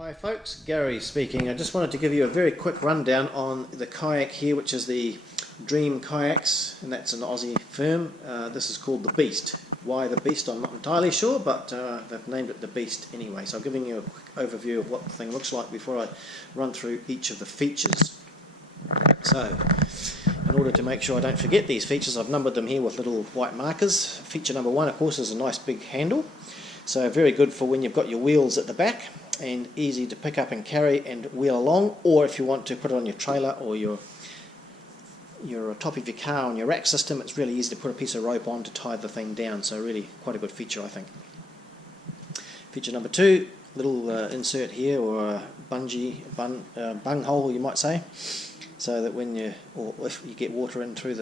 Hi folks, Gary speaking. I just wanted to give you a very quick rundown on the kayak here, which is the Dream Kayaks, and that's an Aussie firm. This is called the Beast. Why the Beast I'm not entirely sure, but they've named it the Beast anyway. So I'm giving you a quick overview of what the thing looks like before I run through each of the features. So in order to make sure I don't forget these features, I've numbered them here with little white markers. Feature number one, of course, is a nice big handle. So very good for when you've got your wheels at the back, and easy to pick up and carry and wheel along, or if you want to put it on your trailer or your top of your car on your rack system, it's really easy to put a piece of rope on to tie the thing down. So really quite a good feature, I think. Feature number two, little insert here, or a bung hole you might say, so that when if you get water in through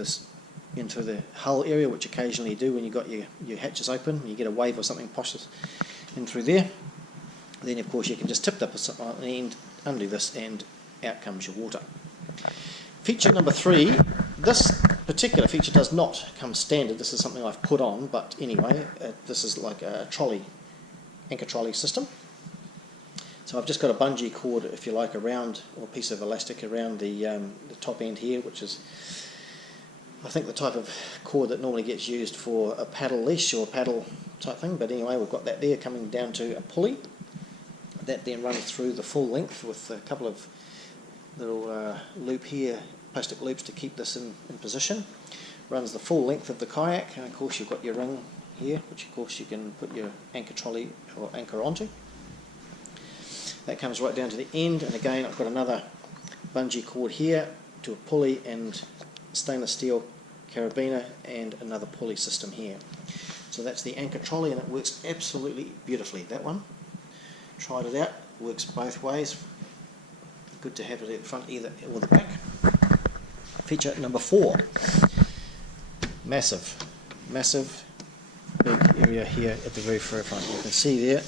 into the hull area, which occasionally you do when you've got your hatches open, you get a wave or something pushes in through there, then of course you can just tip the end, undo this, and out comes your water. Feature number three, this particular feature does not come standard. This is something I've put on, but anyway, this is like a anchor trolley system. So I've just got a bungee cord, if you like, around, or a piece of elastic around the top end here, which is, I think, the type of cord that normally gets used for a paddle leash or paddle type thing. But anyway, we've got that there coming down to a pulley. That then runs through the full length with a couple of little loop here, plastic loops to keep this in position. Runs the full length of the kayak, and of course you've got your ring here, which of course you can put your anchor trolley or anchor onto. That comes right down to the end, and again I've got another bungee cord here to a pulley and stainless steel carabiner and another pulley system here. So that's the anchor trolley, and it works absolutely beautifully, that one. Tried it out, works both ways. Good to have it at the front either or the back. Feature number four, massive big area here at the very front. You can see there,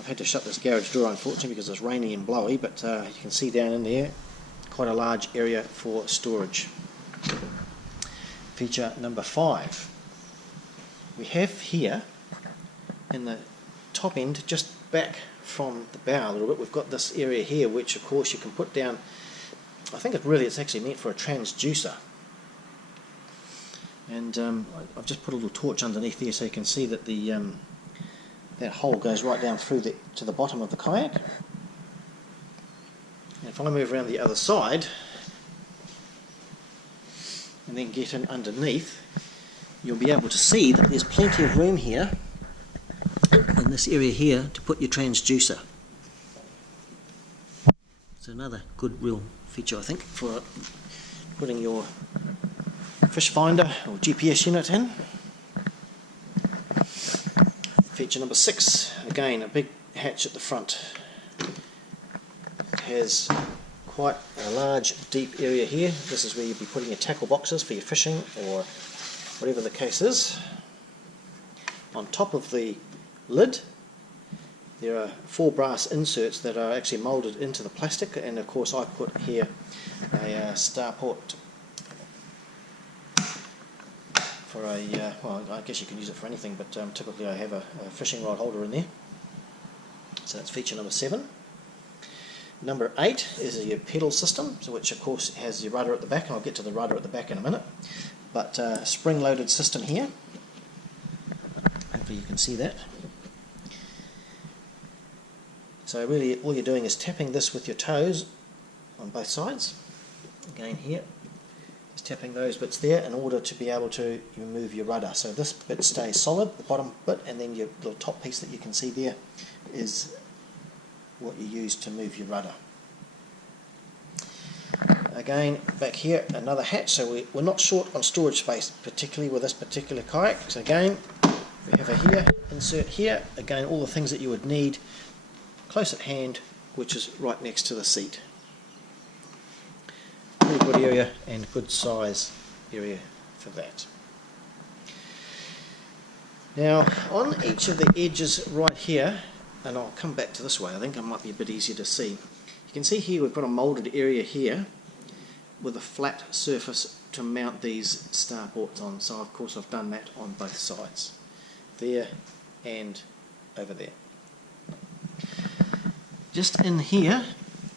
I've had to shut this garage door unfortunately because it's rainy and blowy, but you can see down in there quite a large area for storage. Feature number five, we have here in the top end, just back from the bow a little bit, we've got this area here, which of course you can put down. I think it's actually meant for a transducer, and I've just put a little torch underneath there so you can see that the that hole goes right down through to the bottom of the kayak. And if I move around the other side and then get in underneath, you'll be able to see that there's plenty of room here in this area here to put your transducer. It's another good real feature, I think, for putting your fish finder or GPS unit in. Feature number six, again a big hatch at the front. It has quite a large deep area here. This is where you'll be putting your tackle boxes for your fishing or whatever the case is. On top of the lid there are 4 brass inserts that are actually moulded into the plastic, and of course I put here a starport for a, well, I guess you can use it for anything, but typically I have a fishing rod holder in there. So that's feature number 7. Number 8 is your pedal system, so which of course has your rudder at the back, and I'll get to the rudder at the back in a minute. But spring-loaded system here. Hopefully you can see that. So really all you're doing is tapping this with your toes on both sides. Again here, just tapping those bits there in order to be able to move your rudder. So this bit stays solid, the bottom bit, and then your little top piece that you can see there is what you use to move your rudder. Again, back here, another hatch, so we're not short on storage space, particularly with this particular kayak. So again, we have a here, insert here, again all the things that you would need close at hand, which is right next to the seat. Pretty good area and good size area for that. Now on each of the edges right here, and I'll come back to this way, I think it might be a bit easier to see. You can see here we've got a moulded area here with a flat surface to mount these starports on. So of course I've done that on both sides, there and over there. just in here,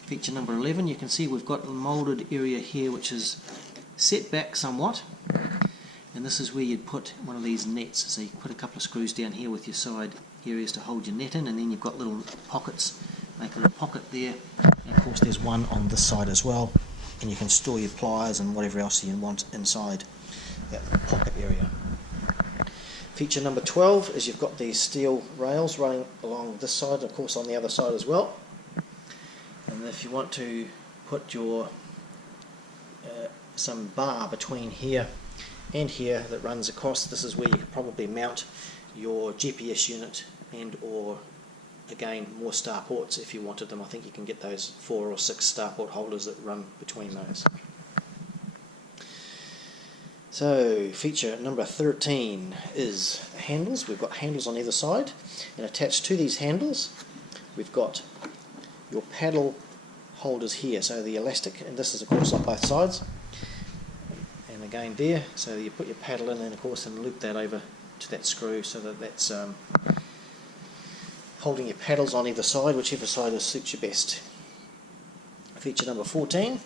feature number 11, you can see we've got a moulded area here which is set back somewhat, and this is where you'd put one of these nets. So you put a couple of screws down here with your side areas to hold your net in, and then you've got little pockets, make a little pocket there, and of course there's one on this side as well, and you can store your pliers and whatever else you want inside that pocket area. Feature number 12 is you've got these steel rails running along this side, and of course on the other side as well. And if you want to put your some bar between here and here that runs across, this is where you could probably mount your GPS unit and or again more starports if you wanted them. I think you can get those 4 or 6 starport holders that run between those. So feature number 13 is handles. We've got handles on either side, and attached to these handles we've got your paddle holders here, so the elastic, and this is of course on both sides, and again there, so you put your paddle in and of course and loop that over to that screw so that that's holding your paddles on either side, whichever side suits you best. Feature number 14,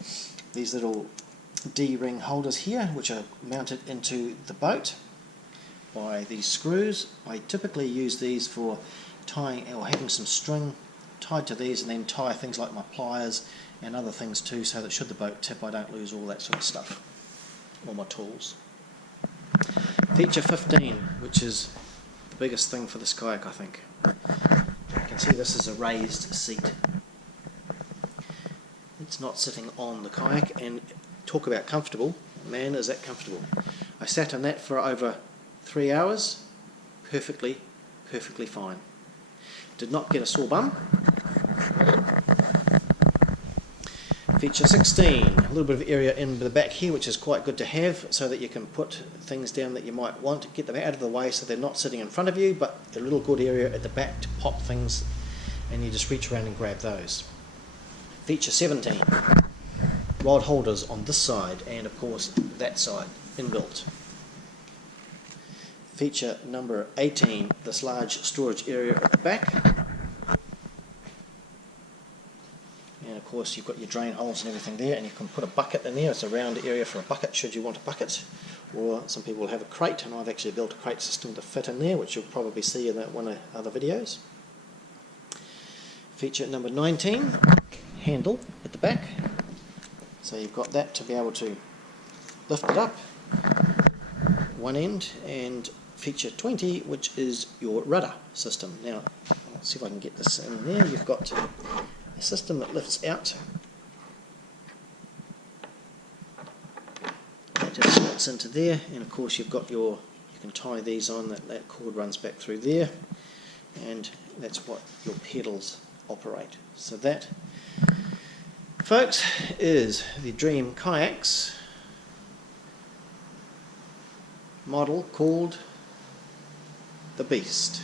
these little D-ring holders here which are mounted into the boat by these screws. I typically use these for tying or having some string tied to these, and then tie things like my pliers and other things too, so that should the boat tip I don't lose all that sort of stuff, all my tools. Feature 15, which is the biggest thing for this kayak I think. You can see this is a raised seat. It's not sitting on the kayak, and talk about comfortable, man is that comfortable. I sat on that for over 3 hours, perfectly fine. Did not get a sore bum. Feature 16, a little bit of area in the back here which is quite good to have, so that you can put things down that you might want to get them out of the way so they're not sitting in front of you, but a little good area at the back to pop things, and you just reach around and grab those. Feature 17, rod holders on this side and of course that side inbuilt. Feature number 18, this large storage area at the back, and of course you've got your drain holes and everything there, and you can put a bucket in there. It's a round area for a bucket should you want a bucket, or some people will have a crate, and I've actually built a crate system to fit in there, which you'll probably see in one of the other videos. Feature number 19, handle at the back, so you've got that to be able to lift it up one end, and feature 20, which is your rudder system. Now let's see if I can get this in there. You've got a system that lifts out, that just slots into there, and of course you've got you can tie these on, that cord runs back through there, and that's what your pedals operate. So that, folks, is the Dream Kayaks model called the Beast.